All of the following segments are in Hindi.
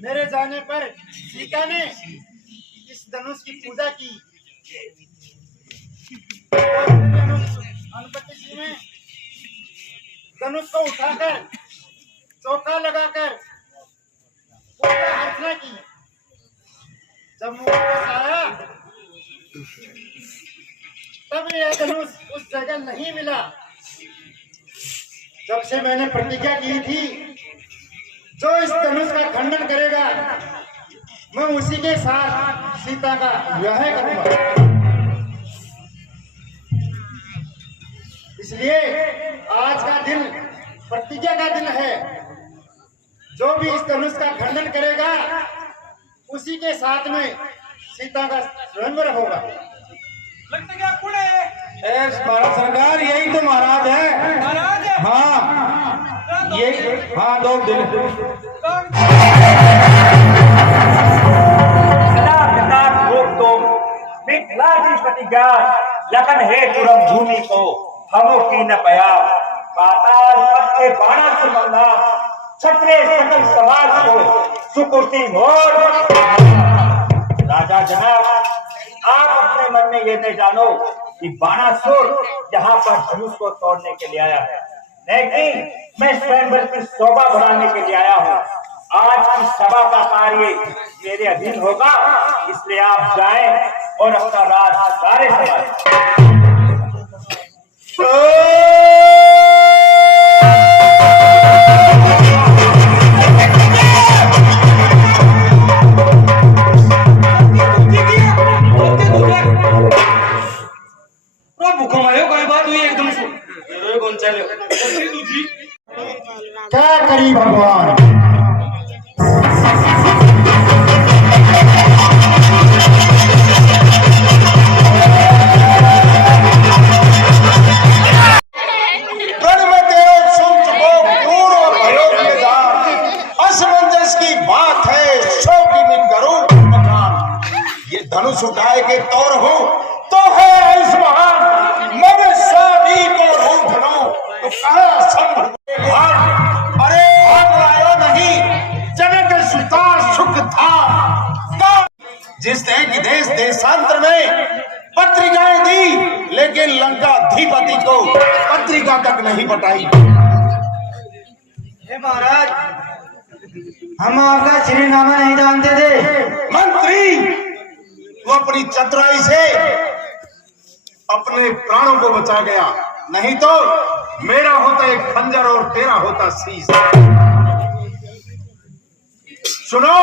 मेरे जाने पर सीता ने इस धनुष की पूजा की। अनुपति में धनुष को उठाकर चौका लगाकर पूजा अर्चना की। जब मुझे पास आया तब यह धनुष उस जगह नहीं मिला जब से मैंने प्रतिज्ञा की थी जो इस धनुष का खंडन करेगा मैं उसी के साथ सीता का विवाह करूंगा। इसलिए आज का दिन प्रतिज्ञा का दिन है। जो भी इस धनुष का खंडन करेगा उसी के साथ में सीता का स्वयंवर होगा। महाराज सरकार यही तो महाराज है। महाराज हाँ ये हाँ दो दिन प्रतिज्ञा लखन है तुरम भूमि को हमो की न पया पाताल पत्ते बाणा सुमंगा छत्रे सकल समाज को सुकुर्ती मोर। राजा जनाब आप अपने मन में ये न जानो कि बाणासुर यहाँ पर धनुष को तोड़ने के लिए आया है, लेकिन मैं स्वयंवर की शोभा बढ़ाने के लिए आया हूँ। आज की सभा का कार्य मेरे अधीन होगा, इसलिए आप जाएं और अपना राज कार्य संभालें। क्या करी भगवान। असमंजस की बात है शो की मैं करूं ये धनुष उठाए के तौर हो तो है आयुष्मान मगर स्वामी को रूप लो तो कहा संभव। अरे भाग लायो नहीं जनक सुता सुख था जिस देश देशांतर में पत्रिकाएं दी लेकिन लंकाधिपति को पत्रिका तक नहीं बटाई। हे महाराज हम आपका श्रीनामा नहीं जानते थे। मंत्री वो अपनी चतुराई से अपने प्राणों को बचा गया, नहीं तो मेरा होता एक खंजर और तेरा होता शीश। सुनो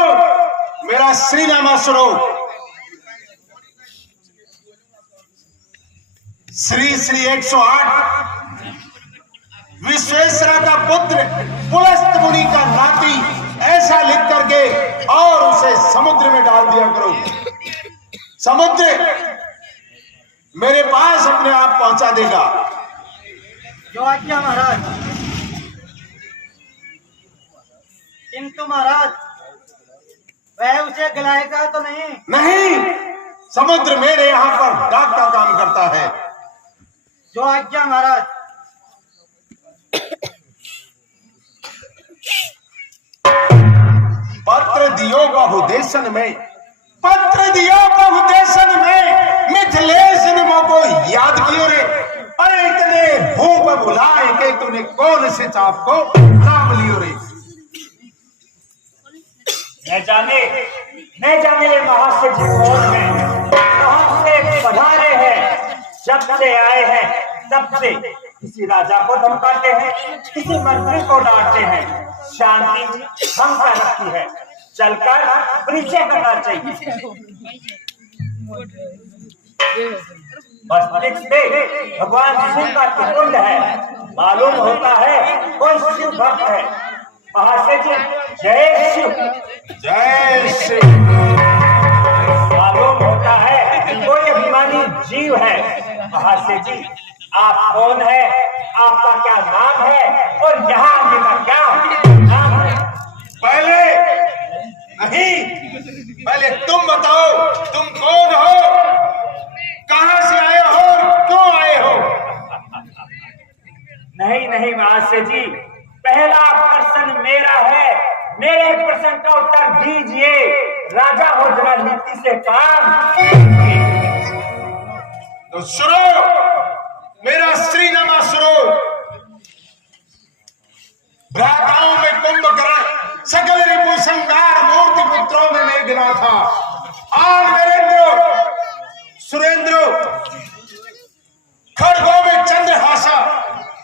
मेरा श्रीनामा सुनो। श्री श्री 108 विश्वेश्वरा का पुत्र पुलस्त मुनि का नाती ऐसा लिख करके और उसे समुद्र में डाल दिया करो। समुद्र मेरे पास अपने आप पहुंचा देगा। जो आज्ञा महाराज। किंतु महाराज वह उसे गलाएगा तो नहीं? नहीं, समुद्र मेरे यहाँ पर डाक का काम करता है। जो आज्ञा महाराज। पत्र दियो बहुदेशन में, पत्र दियो बहुदेशन में मिथिलेश ने मोको याद कियो रे। अरे इतने भूप बुलाए के तूने कौन से चाप को नाम लियो रे। न जाने ये महाशय जी कौन है, कहां से पधारे हैं, जब से आए हैं तब से किसी राजा को धमकाते हैं, किसी मंत्री को डांटते हैं। शांति भंग कर रखी है, चलकर परिचय करना चाहिए। मस्तिष्क से भगवान शिव का कुंड है, मालूम होता है कोई शिव भक्त है। महाशय जी जय शिव। जय श्री। मालूम होता है कोई अभिमानी जीव है। महाशय जी आप कौन है, आपका क्या नाम है और यहाँ आने का क्या नाम है? पहले नहीं, पहले तुम बताओ तुम कौन हो, कहां से आए हो, क्यों आए हो। नहीं महाशय जी, पहला प्रश्न मेरा है, मेरे प्रश्न का उत्तर दीजिए। राजा हो जरा नीति से काम कीजिए। तो सुनो, मेरा श्रीनामा सुनो। भ्राताओं में कुंभकर्ण, सकल रिपु संगार, मूर्ति पुत्रों में मेघना था। आज नरेंद्र, सुरेंद्र, खड़गों में चंद्रहासा,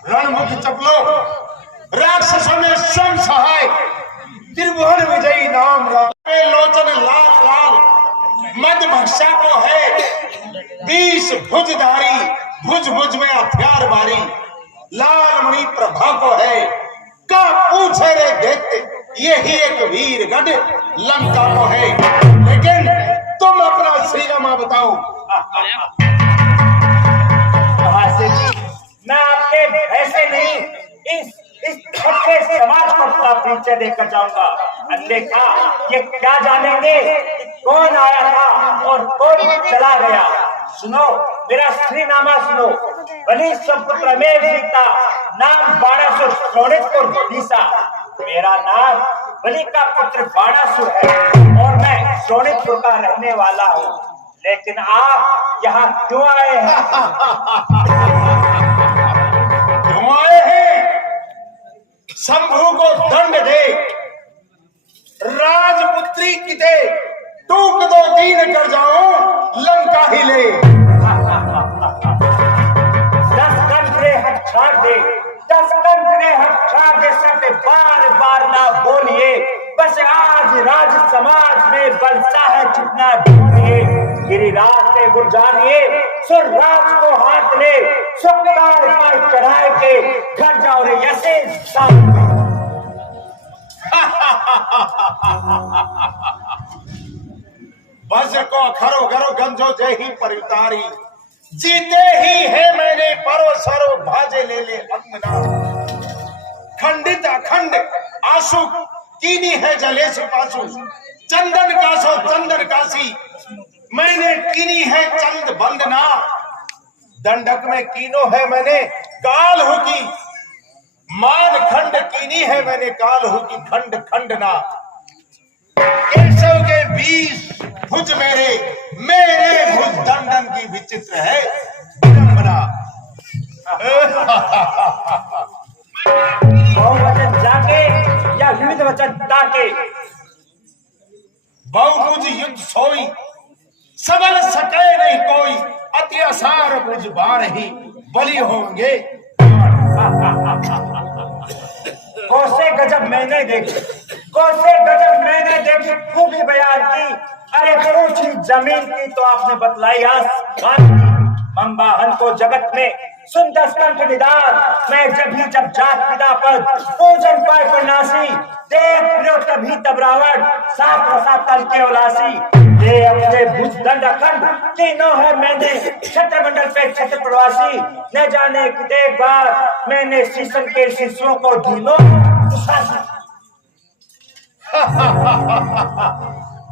रणमुख चपलो, राक्षसों में स्वयं सहाय, त्रिभुवन विजयी नाम राम, लोचन लाल लाल, मद भक्षा को है 20 भुजधारी, भुज भुज में हथियार भारी, लाल मणि प्रभा को है का पूछे रे देखते, यही एक वीरगढ़ लंका को है। लेकिन तुम अपना श्रीनामा बताओ। मैं आपके ऐसे नहीं, इस छोटे समाज को अपना पीछे देकर जाऊंगा। देखा ये क्या जानेंगे कि कौन आया था और कौन चला गया। सुनो, मेरा श्रीनामा सुनो। बलि सुपुत्र में सीता, नाम बाणासुर, शोणितपुर दिशा। मेरा नाम बलि का पुत्र बाणासुर है और मैं शोणितपुर का रहने वाला हूँ। लेकिन आप यहाँ क्यों आए हैं? क्यों आए हैं? शंभु को दंड दे, राजपुत्री की दे, टूक दो दीन कर जाओ, लंका ही ले। 10 कंकड़े हथार दे, 10 कंकड़े हथार दे, सब बार बार ना बोलिए। बस आज राज समाज में बलसा है कितना ढूंढिए। गिरिराज से गुर जानिए, सुरराज को हाथ ले, सुपकार पर चढ़ाए के घर जाओ रे ऐसे वज्र को खरो घरो गंजो जय ही पर उतारी, जीते ही है मैंने परो सरो भाजे ले ले अंगना। खंडित अखंड आंसू कीनी है जलेश पासु, चंदन कासो चंदन कासी, मैंने कीनी है चंद बंदना। दंडक में कीनो है मैंने काल हु की, मान खंड कीनी है मैंने काल हु की खंड खंडना। केशव के 20 भुज मेरे, मेरे भुज दंडन की विचित्र है विडंबना। बहुवचन जाके या विविध वचन ताके, बहुभुज युद्ध सोई, सबल सके नहीं कोई, अति असार भुज बार ही बलि होंगे। कौसे गजब मैंने देखे, कौसे गजब मैंने देखे, खूबी बयान की। अरे ऊंची जमीन की तो आपने बतलाई आसमान की। मंबाहन को जगत में सुंदर कंठ निदान, मैं जब जात पिता पर पूजन पाए पर नासी। देख प्रियो तभी तब रावण, साफ रसा तल के उलासी। ये अपने भुज दंड अखंड तीनों है मैंने, छत्र मंडल पे छत्र प्रवासी। न जाने कितने बार मैंने शीशन के शिष्यों को धीनो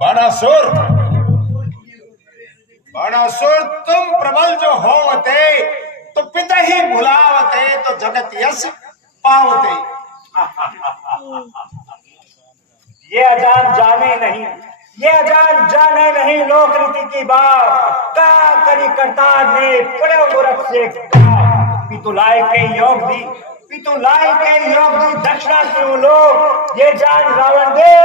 बाणासुर, बाणासुर तुम प्रबल जो होवते, तो पिता ही भुलावते, तो जगत यश पावते। ये अजान जाने नहीं, ये अजान जाने नहीं लोक रीति की बात। का करी करतार ने बड़े मूर्ख से कहा, पितुलाई के योग दी, पितुलाई के योग दी दक्षिणा क्यों लोग। ये जान रावण दे,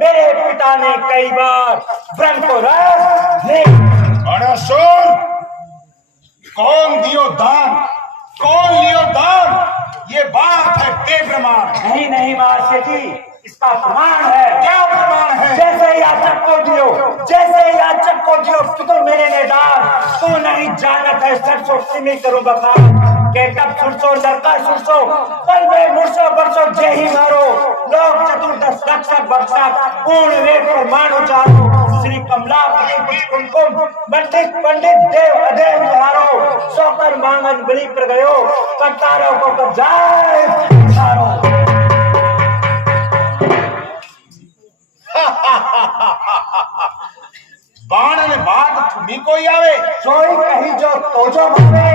मेरे पिता ने कई बार ब्रह्म को रस नहीं। बाणासुर, कौन दियो दान, कौन लियो दान, ये बात है बेप्रमाण। नहीं नहीं महाशय जी, इसका प्रमाण है। क्या प्रमाण है? जैसे याचक को दियो, जैसे याचक को दियो, तो मेरे ने दान, तू नहीं जानत है सरसों सिमी करूं बखान। के कब सुरसो लड़का सुरसो, कल में मुरसो बरसो जय ही मारो। लोग चतुर्दश रक्षक बक्षक, पूर्ण वेद प्रमाण उचारो। श्री कमलापति कुछ कुमकुम, पंडित पंडित देव अदेव निहारो। सोकर मांगन बलि पर गयो, करतारों को कर जाए उतारो। बाणन बात तुम्ही कोई आवे, सोई कहीं जो तोजो भावे,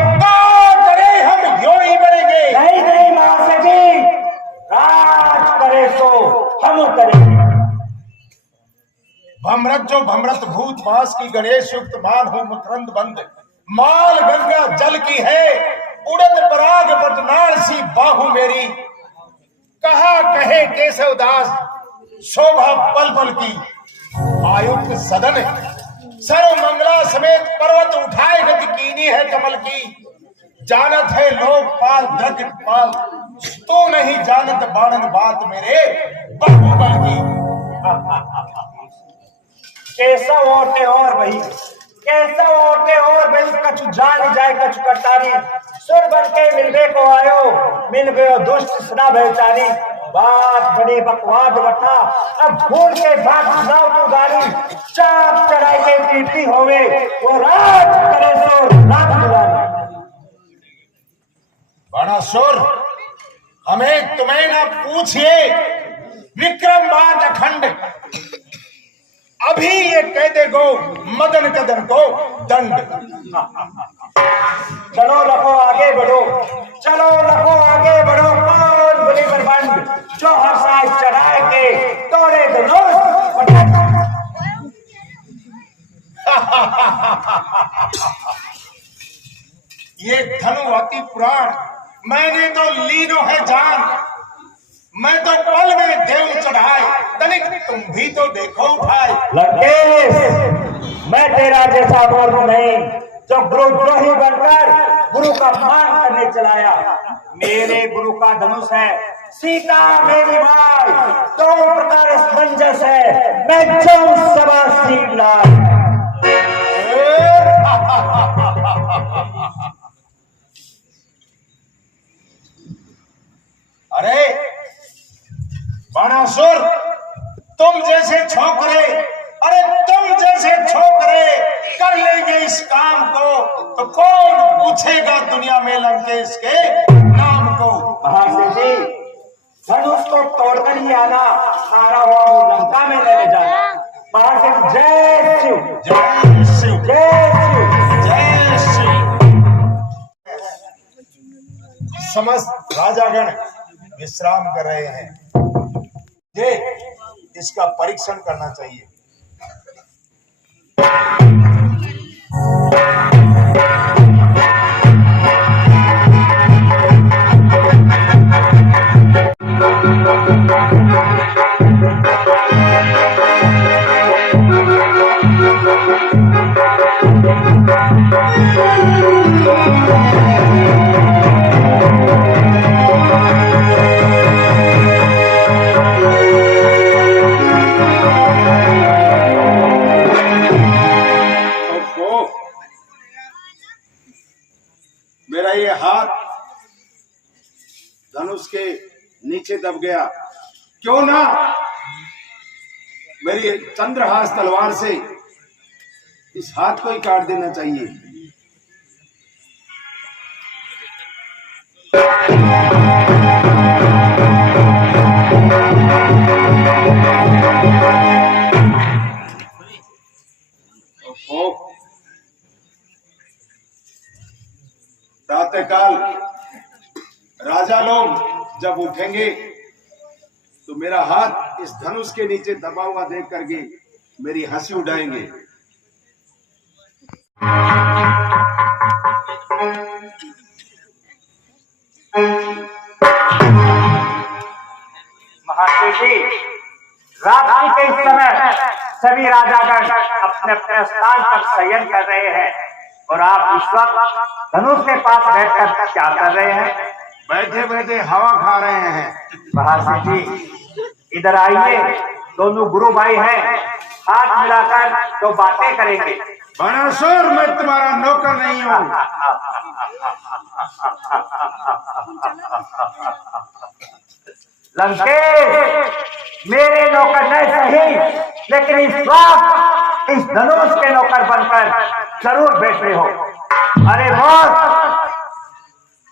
करे हम यो ही बनेंगे। नहीं नहीं महाशय जी, राज करे सो हम समूह करेंगे। भमरत जो भमरत भूत मास की गणेश युक्त मान हूं मकरंद बंद, माल गंगा जल की है उड़द पराग बटनार सी बाहू मेरी, कहा कहे केशव दास शोभा पल पल की, आयुक्त सदन सर्व मंगला समेत पर्वत उठाए गति कीनी है कमल की, जानत है लोकपाल जगपाल तो नहीं जानत बाणन बात मेरे बाहुबल की। केशव ओटे और वही केशव ओटे और वही कछु जान जाए कछु कटारी, सुर बन के मिलवे को आयो मिल गयो दुष्ट सदा बेचारी, बात बड़ी बकवाद बता अब भूल के बात सुनाओ तू गाली, चाप चढ़ाई के कीर्ति होवे वो राज करे सो रात बुलाना। बाणासुर हमें तुम्हें ना पूछिए, विक्रम बात अखंड अभी ये कह दे गो मदन कदन को दंड। चलो लखो आगे बढ़ो, चलो लखो आगे बढ़ो, कौन बोले बरबंद जो हर साल चढ़ाए के तोड़े धनुष। ये धनु अति पुराण मैंने तो लीनो है जान, मैं तो पल में देव चढ़ाए, तनिक तुम भी तो देखो उठाए। लंकेश मैं तेरा जैसा मोरू नहीं जो गुरुद्रोही बनकर गुरु का मान करने चलाया, मेरे गुरु का धनुष है सीता मेरी माई, दो प्रकार समंजस है मैं जाऊं सभा सीलाल। अरे बाणासुर तुम जैसे छोकरे, अरे तुम जैसे छोकरे कर लेंगे इस काम को तो कौन पूछेगा दुनिया में लंकेश के नाम को। महाशय धनुष को तोड़कर ही आना, हारा हुआ वो लंका में ले जाना। महाशय जय शिव जय शिव जय शिव जय शिव। समस्त राजागण विश्राम कर रहे हैं, ये इसका परीक्षण करना चाहिए। मेरा ये हाथ धनुष के नीचे दब गया, क्यों ना मेरी चंद्रहास तलवार से इस हाथ को ही काट देना चाहिए। प्रातःकाल राजा लोग जब उठेंगे तो मेरा हाथ इस धनुष के नीचे दबा हुआ देख करके मेरी हंसी उड़ाएंगे। महाशय जी रात्रि के इस समय सभी राजागण अपने अपने स्थान पर शयन कर रहे हैं और आप इस वक्त धनुष के पास बैठकर क्या कर रहे हैं? बैठे बैठे हवा खा रहे हैं। महाशय जी इधर आइए, दोनों गुरु भाई हैं, हाथ मिलाकर तो बातें करेंगे। बाणासुर मैं तुम्हारा नौकर नहीं हूँ। लंकेश मेरे नौकर नहीं सही, लेकिन इस वक्त इस धनुष के नौकर बनकर जरूर बैठे हो। अरे बहुत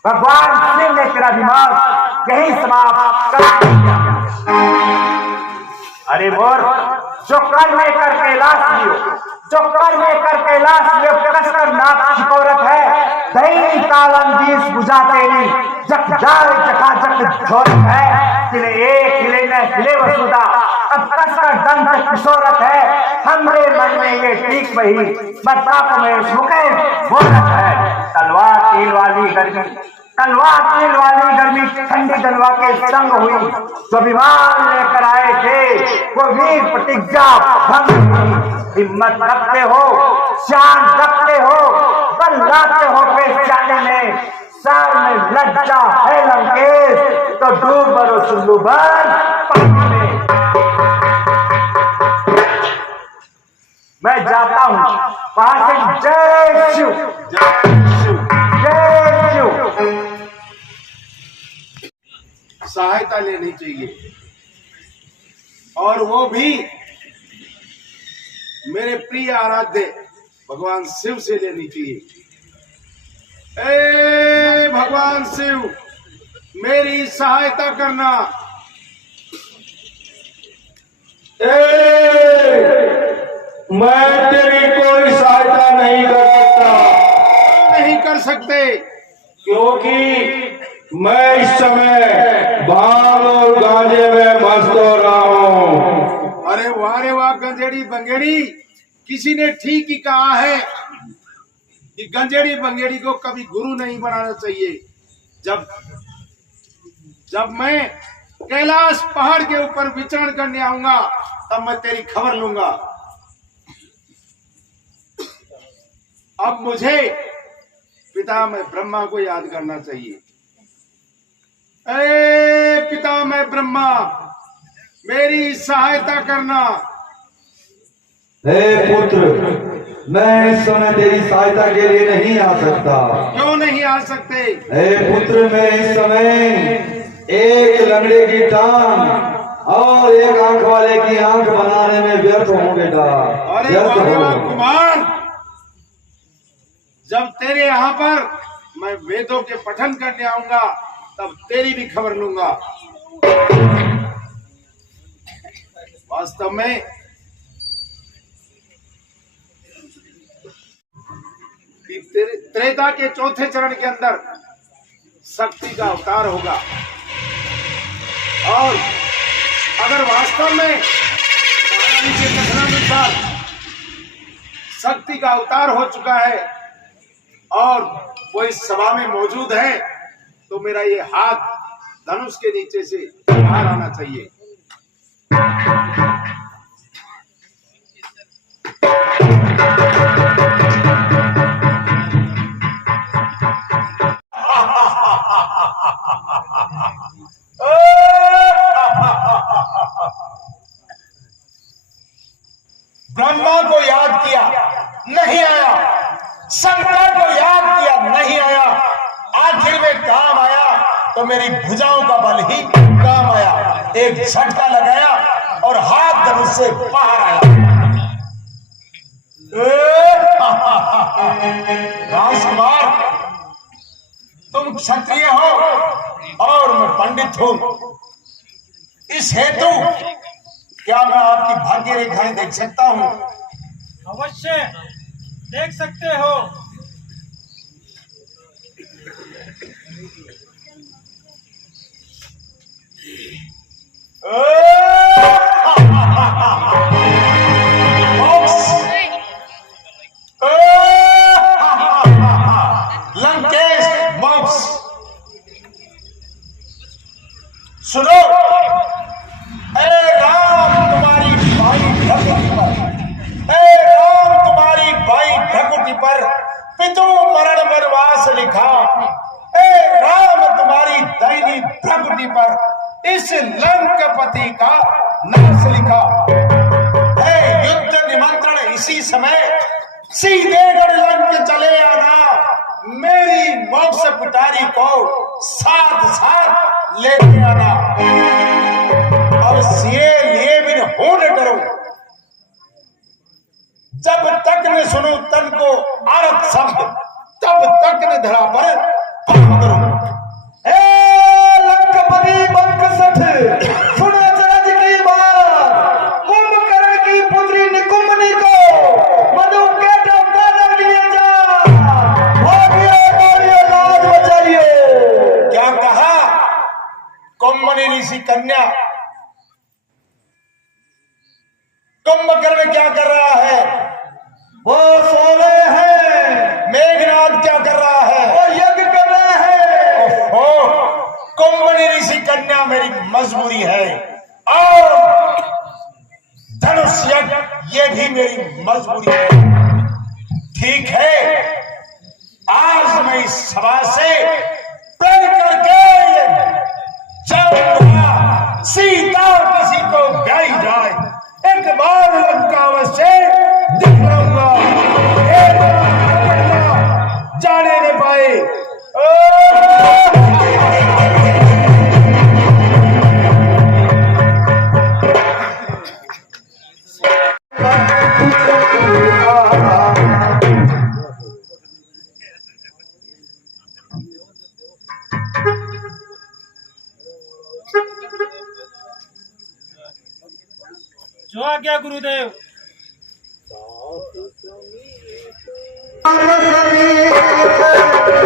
भगवान शिव ने तेरा दिमाग यही समाप्त कर दिया। अरे बोल जो कर में कर कैलाश लियो, जो कर में कर कैलाश लियो, कसकर नाथ शिकोरत है, दही तालन दीस बुझा तेरी, जग जाए जका जग झोरत है, किले एक हिले न हिले वसुदा, अब कसकर दंत किशोरत है, हमरे मन में ये ठीक वही, बत्ता में झुके बोलत है, तलवार तीर वाली गर्मी, तलवार तीर वाली गर्मी ठंडी तलवार के संग हुई, जो विमान लेकर आए थे वो वीर प्रतिज्ञा भंग हुई। हिम्मत रखते हो, शान रखते हो, बल लाते हो पेशाने में, सर में लज्जा है लंकेश, तो डूब मरो चुल्लू भर पानी में। मैं जाता हूँ वहां से, जय शिव, जय शिव, जय शिव। सहायता लेनी चाहिए, और वो भी मेरे प्रिय आराध्य भगवान शिव से लेनी चाहिए। ए भगवान शिव, मेरी सहायता करना। मैं तेरी कोई सहायता नहीं कर सकता। नहीं कर सकते क्योंकि मैं इस समय भांग और गांजे में मस्त हो रहा हूँ। अरे वाह गंजेड़ी बंगेड़ी, किसी ने ठीक ही कहा है कि गंजेड़ी बंगेड़ी को कभी गुरु नहीं बनाना चाहिए। जब मैं कैलाश पहाड़ के ऊपर विचरण करने आऊंगा तब मैं तेरी खबर लूंगा। अब मुझे पितामह ब्रह्मा को याद करना चाहिए। ए पितामह ब्रह्मा, मेरी सहायता करना। हे पुत्र, मैं इस समय तेरी सहायता के लिए नहीं आ सकता। क्यों नहीं आ सकते? हे पुत्र, मैं इस समय एक लंगड़े की टांग और एक आंख वाले की आंख बनाने में व्यर्थ हूँ बेटा। अरे व्यर्थ वाह हूँ। कुमार, जब तेरे यहाँ पर मैं वेदों के पठन करने आऊंगा तब तेरी भी खबर लूंगा। वास्तव में त्रेता के चौथे चरण के अंदर शक्ति का अवतार होगा, और अगर वास्तव में महारानी के कथनानुसार शक्ति का अवतार हो चुका है और वो इस सभा में मौजूद है, तो मेरा ये हाथ धनुष के नीचे से बाहर आना चाहिए। ब्रह्मा को याद किया, नहीं आया। शंकर को याद किया, नहीं आया। आखिर में काम आया तो मेरी भुजाओं का बल ही काम आया। एक झटका लगाया और हाथ धनुष से बाहर आया। राजकुमार, तुम क्षत्रिय हो और मैं पंडित हूं। इस हेतु क्या मैं आपकी भाग्य रेखाएं देख सकता हूं? अवश्य देख सकते हो। लंकेश मोक्ष, सुनो। पर पितु मरण वनवास लिखा। ए राम, तुम्हारी दैनी प्रकृति पर इस लंकपति का नाश लिखा है। युद्ध निमंत्रण इसी समय, सीधे गढ़ चले आना। मेरी मोक्ष पिटारी को साथ साथ लेके आना, और सिए लिए बिन हो न डरो। जब तक न सुनो तन को आरत शब्द, तब तक न धरा पर पाप करो। लंकपति बंकसठ, सुनो जज की बात। कुंभकर्ण की ऋषि कन्या कुंभकर्ण में क्या कर रहा है? वो सो रहे हैं। मेघनाद क्या कर रहा है? वो यज्ञ कर रहे हैं। ओहो, कुंभकर्ण ऋषि कन्या मेरी मजबूरी है और धनुष यज्ञ ये भी मेरी मजबूरी है। ठीक है, आज मैं इस सभा से प्रण करके जाऊंगा, सीता किसी को ब्याही जाए, एक बार लंका अवश्य दिखलाऊंगा, एक बार जाने न पाए। जो आज्ञा गुरुदेव। सभी